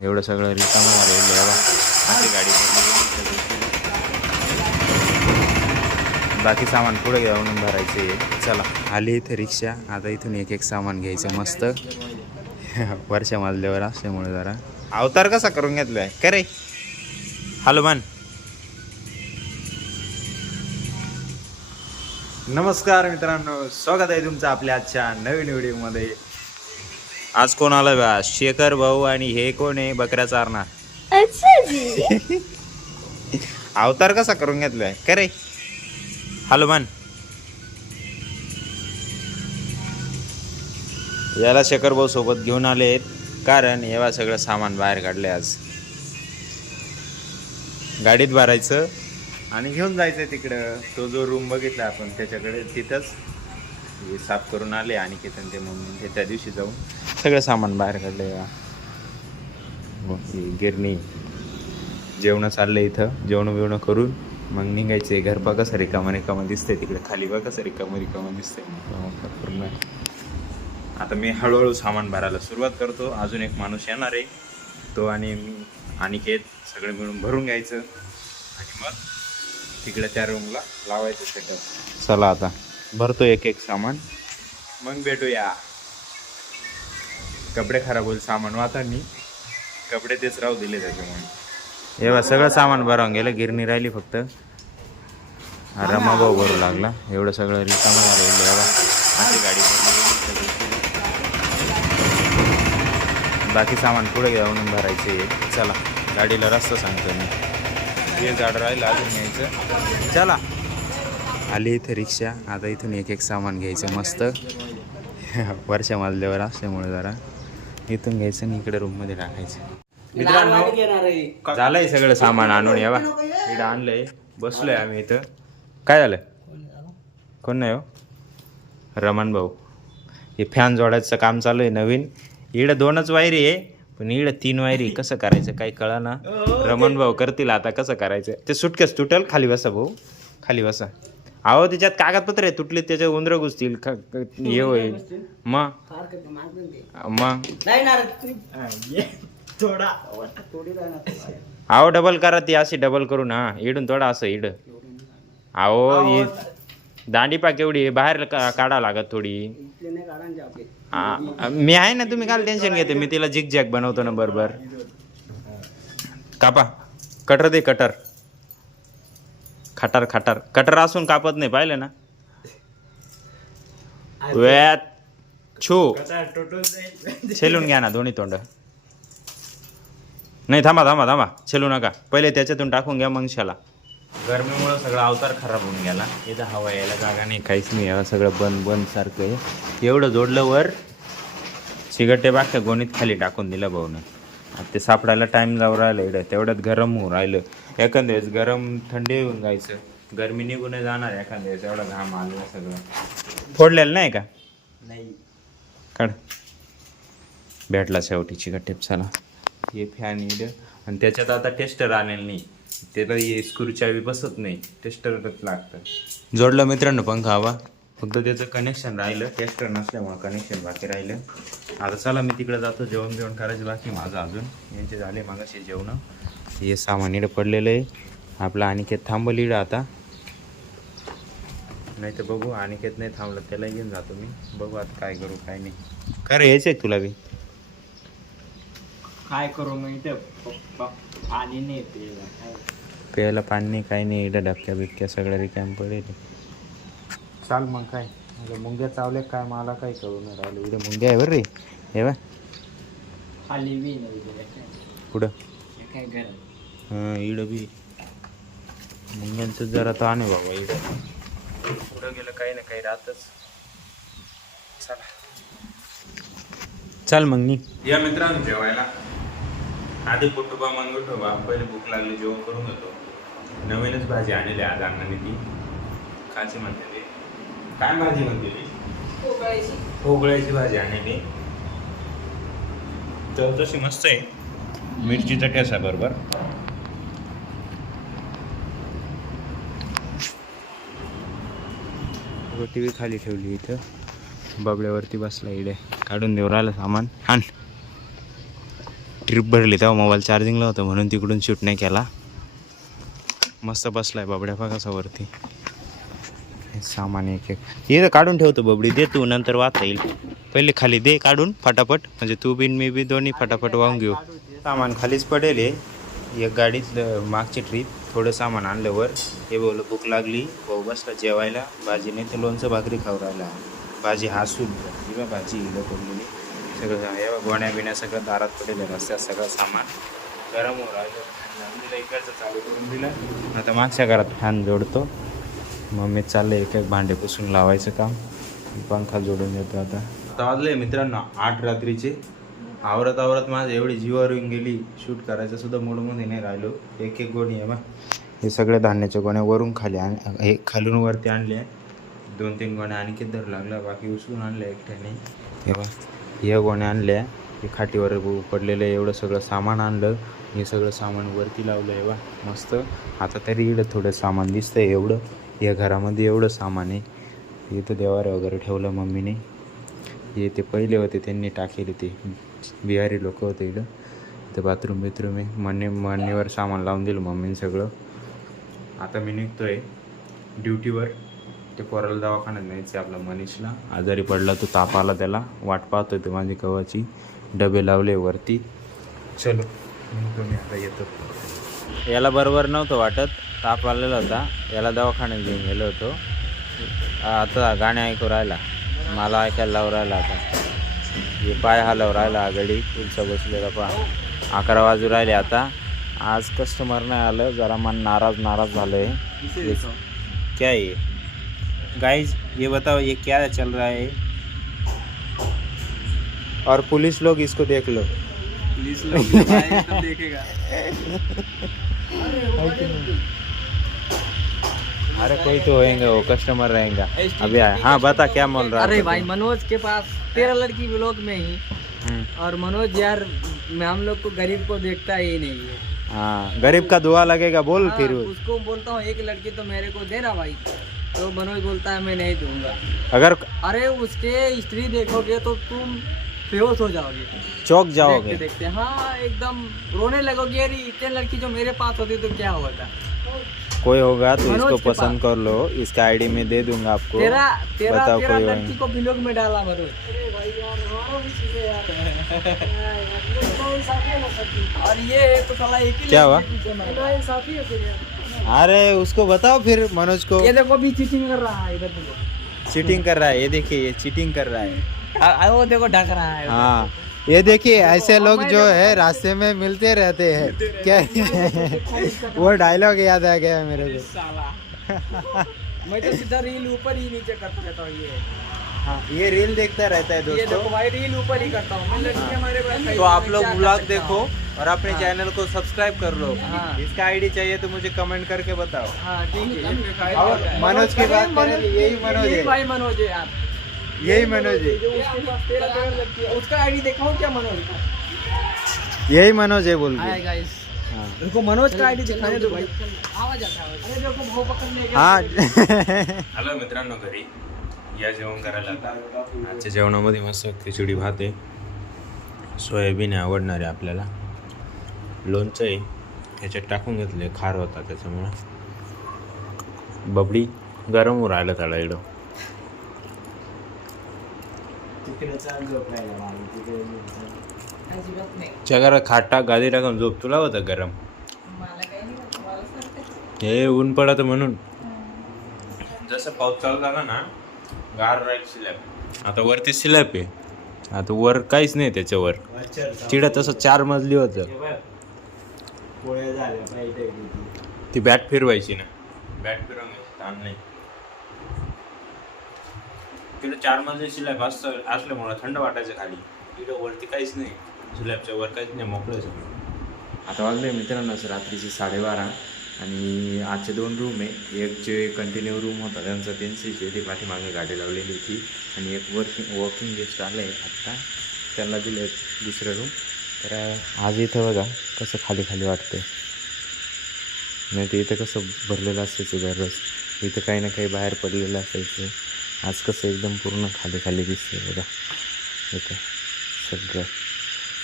एवढं सगळं रिकामं झालं बाबा. अशी गाडी भरली. बाकी सामान पुढे जाऊन भरायचे. चला आली इथे रिक्षा. आता इथून एक एक सामान घ्यायचं मस्त. वरच्या मजल्यावर असल्यामुळे जरा अवतार कसा करून घेतलाय का रे. हनुमान. नमस्कार मित्रांनो, स्वागत आहे तुमचं आपल्या आजच्या नवीन व्हिडिओमध्ये. आज कोण आलं बा? शेखर भाऊ. आणि हे कोण आहे? बकऱ्या चारणार. अवतार कसा करून घेतलाय का रे हनुमान. याला शेखर भाऊ सोबत घेऊन आले कारण एव्हा सगळं सामान बाहेर काढले. आज गाडीत भरायचं आणि घेऊन जायचं तिकडं. तो जो रूम बघितला आपण त्याच्याकडे, तिथंच हे साफ करून आले. आणि ते म्हणून ते त्या दिवशी जाऊन सगळं सामान बाहेर काढले. गिरणी जेवण चाललंय इथं. जेवण बिवणं करून मग निघायचे. घर बघा कसं रिकामा दिसतंय. तिकडे खाली बघा कसं रिकामा दिसतंय पूर्ण. आता मी हळूहळू सामान भरायला सुरुवात करतो. अजून एक माणूस येणार आहे, तो आणि मी अनिकेत सगळं मिळून भरून घ्यायचं आणि मग तिकडे त्या रूमला लावायचं सेटअप. चला आता भरतो एक एक सामान, मग भेटूया. कपडे खराब होईल सामान वाहताना, कपडे तेच राहू दिले त्याच्यामुळे. एव्हा सगळं सामान भरावून गेलं. गिरणी राहिली फक्त. रमाभाऊ भरू लागला. एवढं सगळं रिकामं झालं. एव्हा अशी गाडी भरली. बाकी सामान पुढे जाऊन भरायचे. चला गाडीला रस्ता सांगतो मी. हे झाड राहिलं अजून घ्यायचं. चला आली इथे रिक्षा. आता इथून एक एक सामान घ्यायचं मस्त. वरच्या मजल्यावर असल्यामुळे जरा इथून घ्यायचं आणि इकडे रूममध्ये टाकायचं. मित्रांनो झालंय सगळं सामान आणून. यावा इकडं आणलंय. बसलोय आम्ही इथं. काय झालं? कोण नाही हो? रमण भाऊ. हे फॅन जोडायचं काम चालू आहे नवीन. इकडं 2च वायरी आहे, पण इकडं 3 वायरी. कसं करायचं काही कळा ना. रमण भाऊ करतील आता कसं करायचं. ते सुटकेस तुटल. खाली बसा भाऊ, खाली बसा. अहो त्याच्यात कागदपत्र आहे, तुटली त्याच्यात उंदरं घुसतील. हे होईल मग. अहो डबल करा ती अशी. डबल करून हा इडून थोडा असं इड. अहो दांडी पाक एवढी बाहेर काढा लागत थोडी. मी आहे ना, तुम्ही काय टेन्शन घेते. मी तिला जिग जॅग बनवतो ना बरोबर. कापा. कटर दे. कटर कटर असून कापत नाही, पाहिलं ना. छू छेलून घ्या ना दोन्ही तोंड. नाही थांबा छेलू नका. पहिले त्याच्यातून टाकून घ्या मग शाला. गरमीमुळं सगळा अवतार खराब होऊन गेला. इथं हवा यायला जागा नाही, काहीच नाही. सगळं बंद सारखं आहे. एवढं जोडलं वर. सिगरेटे बाख्या गोणीत खाली टाकून दिलं भाऊनं. आता ते सापडायला टाईम जाऊ राहिलं इकडं. तेवढ्यात गरम होऊन राहिलं. एखाद्या वेळेस गरम थंडी होऊन जायचं. गरमी निघून जाणार एखाद्या वेळेस. एवढा घाम आलेला सगळं. फोडलेलं नाही का? नाही. काढ. भेटला शेवटी चिकट. चला हे फॅन इड. आणि त्याच्यात आता टेस्टर आलेलं नाही. त्याला हे स्क्रू चावी बसत नाही, टेस्टरच लागतं. जोडलं मित्रांनो पंखा हवा. फक्त त्याचं कनेक्शन राहिलं. टेस्टर नसल्यामुळं कनेक्शन बाकी राहिलं. आता चला मी तिकडे जातो. जेवण करायचं बाकी माझं अजून. यांचे झाले मागाशी जेवण. हे सामान इडं पडलेलं आहे. आपला अनिकेत थांबल इडं आता. नाही तर बघू, अनिकेत नाही थांबलं त्याला घेऊन जातो मी. बघू आता काय करू काय नाही. खरं यायचं आहे तुला बी? काय करू मग? इथे पाणी नाही प्यायला पाणी नाही, काही नाही. इडं डबक्या बिबक्या सगळं रिकाम पडेल. चाल मग काय मुंग्या चावल्या काय मला काही करू नाही राहिलं. इकडे मुंग्या आहे बरं रे. हे बा खाली बी पुढं काय घर. हां इडं बी मुंग्यांचं जरा तर आहे बाबा. इडं पुढं गेलं काही ना काही राहतच. चला चल मग नी या मित्रांनो जेवायला. आधी पोटोबा मग गोठोबा. पहिले भूक लागली, जेवण करून घेतो. नवीनच भाजी आणली आज अण्णाने. ती काची म्हणते ते काय भाजी म्हणते ती? पोकळ्याची भाजी आणली. तर तशी मस्त आहे. मिरचीचा ठेसा बरोबर. टी व्ही खाली ठेवली इथं. बबड्यावरती बसला इडे. काढून देऊ राहिलं सामान. आण ट्रिप भरली तेव्हा मोबाईल चार्जिंगला होतं म्हणून तिकडून शूट नाही केला. मस्त बसलाय बाबड्या बघा कसा वरती. हे सामान एक एक हे काढून ठेवतो बबडी, दे तू नंतर वाचता येईल. पहिले खाली दे काढून फटाफट, म्हणजे तू बिन मी बी दोन्ही फटाफट वाहून घेऊ. सामान खालीच पडेल आहे. एक गाडीत मागची ट्रिप थोडं सामान आणलं वर. हे बोल भूक लागली, भाऊ बसला जेवायला. भाजी नाही तर लोणचं भाकरी खाऊ राहिला. भाजी हासून किंवा भाजी इकडं पडलेली सगळं हे गोण्या बिण्या सगळं दारात पडलेलं रस्त्यात सगळं सामान गरम हो राहिलं. इकडचं चालू करून दिलं. आता मागच्या घरात फॅन जोडतो. मम्मी चाललं एक एक भांडे पुसून लावायचं काम. पंखा जोडून देतो. आता वाजले मित्रांनो 8 रात्रीचे. आवरत माझं एवढी जीवावर येऊन गेली, शूट करायचं सुद्धा मूडमध्ये नाही राहिलो. एक एक गोणी आहे बा. हे सगळे धान्याच्या गोण्या वरून खाली हे खालून वरती आणले. 2-3 गोण्या आणखी धर लागला, बाकी उचलून आणल्या एकट्याने. तेव्हा ह्या गोण्या आणल्या. हे खाटीवर पडलेलं एवढं सगळं सामान आणलं. हे सगळं सामान वरती लावलं आहे बा मस्त. आता तरी इकडं थोडं सामान दिसतंय एवढं. या घरामध्ये एवढं सामान आहे. इथं देवारे वगैरे ठेवलं मम्मीने. हे ते पहिले होते त्यांनी टाकेले, ते बिहारी लोक होते इकडं. इथं बाथरूम आहे. मणीवर सामान लावून दिलं मम्मीने सगळं. आता मी निघतोय ड्युटीवर. ते पोराला दवाखान्यात न्यायचं आपला मनीषला. आजारी पडला तो, ताप आला त्याला. वाट पाहतोय तो माझी कवाची. डबे लावले वरती. चलो निघतो मी आता, येतो. याला बरोबर नव्हतं वाटत, ताप आलेला होता. याला दवाखान्यात घेऊन गेलो होतो. आता गाणे ऐकू राहिला, मला ऐकायला लावून राहिला. आता हे पाय हलव राहिला आघाडी. पुढचा बसलेला पहा. 11 वाजू राहिले आता. आज कस्टमर नाही आलं, जरा मन नाराज झालं है. क्या है ये गाइस, ये बताओ ये क्या चल रहा है? और पुलिस लोग इसको देख लो. पुलिस लोग आएंगे तब देखेगा. अरे कोई तो होएगा, वो कस्टमर रहेगा अभी आया. हाँ बता क्या बोल रहा है? अरे भाई मनोज के पास 13 लड़की व्लॉग में ही. और मनोज यार हम लोग को गरीब को देखता ही नहीं है. हाँ गरीब का दुआ लगेगा बोल. हाँ, फिर उसको बोलता हूँ एक लड़की तो मेरे को दे रहा भाई, तो मनोज बोलता है मैं नहीं दूंगा. अगर अरे उसके स्त्री देखोगे तो तुम बेहोश हो जाओगे, चौक जाओगे. देखते हाँ एकदम रोने लगोगे. अरे इतने लड़की जो मेरे पास होती तो क्या होता. कोई होगा तो मनोज इसको के पसंद कर लो. इसका आईडी में दे दूंगा आपको. तेरा बताओ कोई लड़की को व्लॉग में डाला मनोज. और ये तो साला एक ही क्या हुआ? इंसाफी है. अरे उसको बताओ फिर मनोज को. ये देखो भी चीटिंग कर रहा है. इधर देखो चीटिंग कर रहा है. ये देखिए ये चीटिंग कर रहा है. वो देखो ढक रहा है. हाँ ये देखिए ऐसे लोग जो है रास्ते में मिलते रहते हैं. क्या वो डायलॉग याद आ गया मेरे को. साला मैं तो सीधा रील ऊपर ही नीचे करता रहता हूँ. ये हाँ ये रील देखता रहता है ये दोस्तों. देखो भाई रील ऊपर ही करता हूँ मैं. लड़की हमारे पास तो आप लोग ब्लॉग देखो और अपने चैनल को सब्सक्राइब कर लो. हाँ. इसका आईडी चाहिए तो मुझे कमेंट करके बताओ. हाँ ठीक है. और मनोज की बात करें तो यही मनोज है. भाई मनोज है यार. यही मनोज है. जो उसके पास 13 लड़की है, उसका आईडी दिखाऊं क्या मनोज का? यही मनोज है बोल हाय के. गाइस, हाँ. देखो मनोज का आईडी दिखाने दो भाई. आवाज आता है. अरे देखो भाऊ पकडले. हा हॅलो मित्रांनो, घरी या जेवण करायला. आता आजच्या जेवणामध्ये मस्त खिचडी भात आहे, सोयाबीन आहे आवडणार आहे आपल्याला, लोणचं आहे ह्याच्यात टाकून घेतले, खार होता त्याच्यामुळं, बबडी गरम होऊन राहिलं त्याला इकडं. चगर खाटा गादी टाकून झोप, तुला होतं गरम. हे ऊन पडत म्हणून. जसं पाऊस चालू झाला ना गार राईट स्लॅब. आता वरती स्लॅब आहे, आता वर काहीच नाही त्याच्यावर. चिडा तसं 4 मजली होतं. ती बॅट फिरवायची ना, बॅट फिरवायची ताण नाही. तिकडे 4 मजली स्लॅब असल्यामुळं थंड वाटायचं खाली. तिकडे वरती काहीच नाही, स्लॅबच्या वर काहीच नाही, मोकळं सगळं. आता वाजले मित्रांनो रात्रीचे 12:30 आणि आजचे 2 रूम आहे. एक जे कंटिन्यू रूम होता त्यांचा 300 ती पाठीमागे गाडी लावलेली होती, आणि एक वॉकिंग गेस्ट आलं आहे आत्ता, त्यांना दिले दुसरं रूम. तर आज इथं बघा कसं खाली खाली वाटतंय, नाही तर इथं कसं भरलेलं असायचं दररोज, इथं काही ना काही बाहेर पडलेलं असायचं. आज कसं एकदम पूर्ण खाली खाली दिसतंय बघा इथं सगळं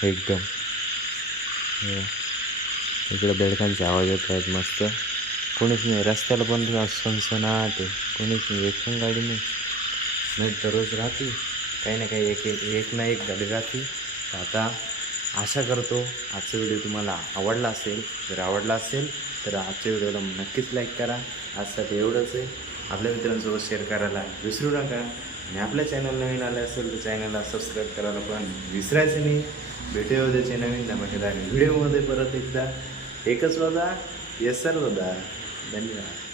एकदम. हे इकडे बेडकांचे आवाज येत आहेत मस्त. कोणीच नाही रस्त्याला पण सनसनाट आहे, कोणीच नाही, एक पण गाडी नाही दररोज राहते काही ना काही एक ना एक गाडी राहते. तर आता आशा करतो आजचा व्हिडिओ तुम्हाला आवडला असेल. जर आवडला असेल तर आजच्या व्हिडिओला नक्कीच लाईक करा. आजसाठी एवढंच आहे. आपल्या मित्रांसोबत शेअर करायला विसरू नका. आणि आपल्या चॅनल नवीन आले असेल तर चॅनलला सबस्क्राईब करायला पण विसरायचं नाही. भेटूया उद्याच्या नवीन धमाकेदार व्हिडिओमध्ये परत एकदा. एकच वादा येस सर दादा. धन्यवाद.